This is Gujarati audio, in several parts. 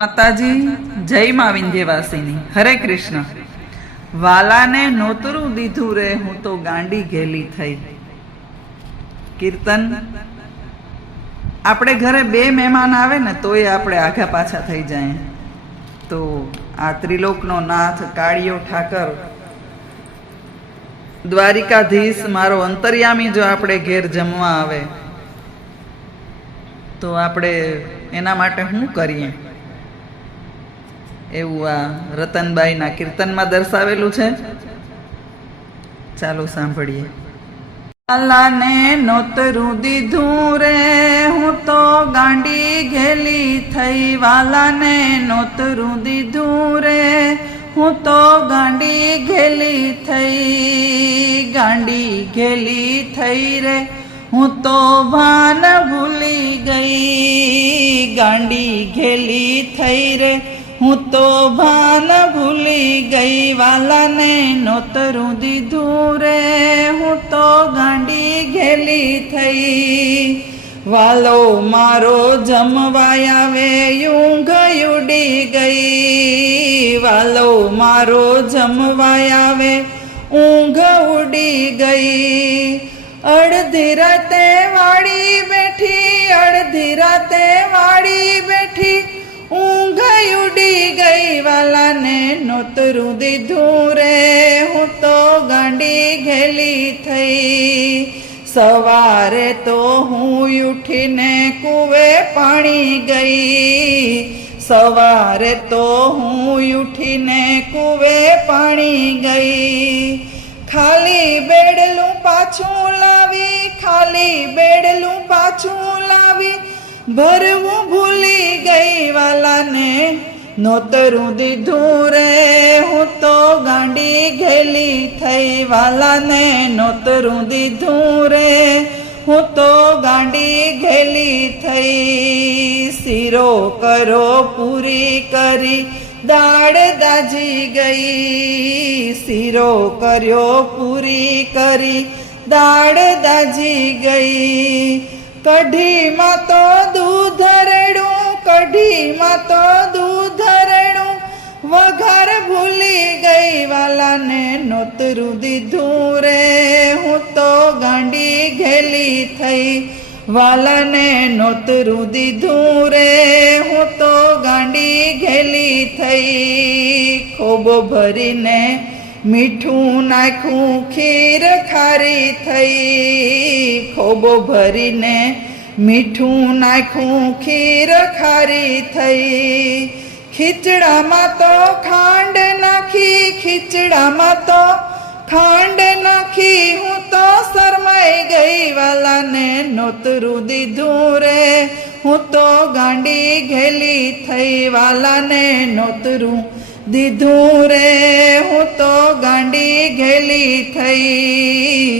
માતાજી જય મા વિંધ્યવાસીની હરે કૃષ્ણ। વાલાને નોતરું દીધું રે હું તો ગાંડી ઘેલી થઈ। કીર્તન આપણે ઘરે બે મહેમાન આવે ને તોય આપણે આઘા પાછા થઈ જાય। તો આ ત્રિલોકનો નાથ કાળિયો ઠાકર દ્વારિકાધીશ મારો અંતર્યામી જો આપણે ઘેર જમવા આવે તો આપણે એના માટે શું કરીએ એવું આ રતનબાઈના કીર્તનમાં દર્શાવેલું છે। ચાલો સાંભળીએ। વાલાને નોતરું દીધું રે હું તો ગાંડી ઘેલી થઈ। વાલાને નોતરું દીધું રે હું તો ગાંડી ઘેલી થઈ। ગાંડી ઘેલી થઈ રે હું તો ભાન ભૂલી ગઈ। ગાંડી ઘેલી થઈ રે હું તો ભાન ભૂલી ગઈ। વાલાને નોતરું દીધું રે હું તો ગાંડી ઘેલી થઈ। વાલો મારો જમવાય આવે ઊંઘ ઉડી ગઈ। વાલો મારો જમવાય આવે ઊંઘ ઉડી ગઈ। અડધી રાતે વાળી બેઠી અડધી રાતે વાળી બેઠી ઊંઘ ઉડી ગઈ। વાલાને નોતરું દીધું રે હું તો ગાંડી ઘેલી થઈ। સવારે તો હું ઉઠીને કૂવે પાણી ગઈ। સવારે તો હું ઉઠીને કૂવે પાણી ગઈ। ખાલી બેડલું પાછું લાવી ખાલી બેડલું પાછું લાવી ભરવું ભૂલી ગઈ। વાલાને નોતરું દીધું રે હું તો ગાંડી ઘેલી થઈ। વાલાને નોતરું દીધું રે હું તો ગાંડી ઘેલી થઈ। શીરો કરો પૂરી કરી દાળ દાજી ગઈ। શીરો કર્યો પૂરી કરી દાળ દાજી ગઈ। કઢીમાં તો દૂધ રેડું કઢીમાં તો દૂધ રેડું વઘાર ભૂલી ગઈ। વાલાને નોતરું દીધું રે હું તો ગાંડી ઘેલી થઈ। વાલાને નોતરું દીધું રે હું તો ગાંડી ઘેલી થઈ। ખોબો ભરીને મીઠું નાખ્યું ખીર ખારી થઈ। ખોબો ભરીને મીઠું નાખ્યું ખીર ખારી થઈ। ખીચડામાં તો ખાંડ નાખી ખીચડામાં તો ખાંડ નાખી હું તો શરમાઈ ગઈ। વાલાને નોતરું દીધું રે હું તો ગાંડી ઘેલી થઈ। વાલાને નોતરું દીધું રે હું તો ગાંડી ઘેલી થઈ।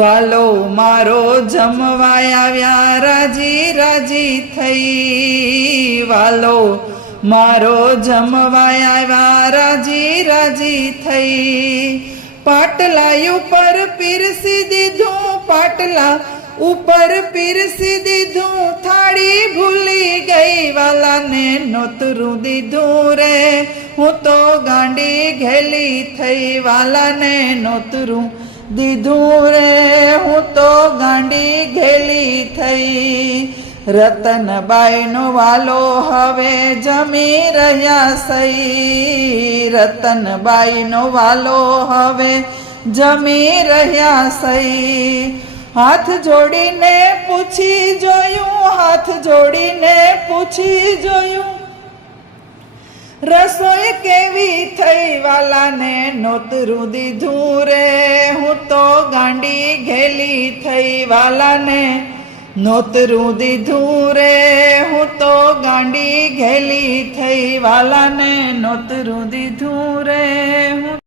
વાલો મારો જમવાય આવ્યા રાજી રાજી થઈ। વાલો મારો જમવાય આવ્યા રાજી રાજી થઈ। પાટલા ઉપર પીરસી દીધું પાટલા ઉપર પીરસી દીધું થાળી ભૂલી ગઈ। વાલાને નોતરું દીધું રે હું તો ગાંડી ઘેલી થઈ। વાલાને નોતરું દીધું રે હું તો ગાંડી ઘેલી થઈ। રતનબાઈનો વાલો હવે જમી રહ્યા સઈ। રતનબાઈનો વાલો હવે જમી રહ્યા સઈ। હાથ જોડીને પૂછી જોયું હાથ જોડીને પૂછી જોયું રસોઈ કેવી થઈ। વાલાને નોતરું દીધું રે હું તો ગાંડી ઘેલી થઈ। વાલાને નોતરું દીધું રે હું તો ગાંડી ઘેલી થઈ। વાલાને નોતરું દીધું રે હું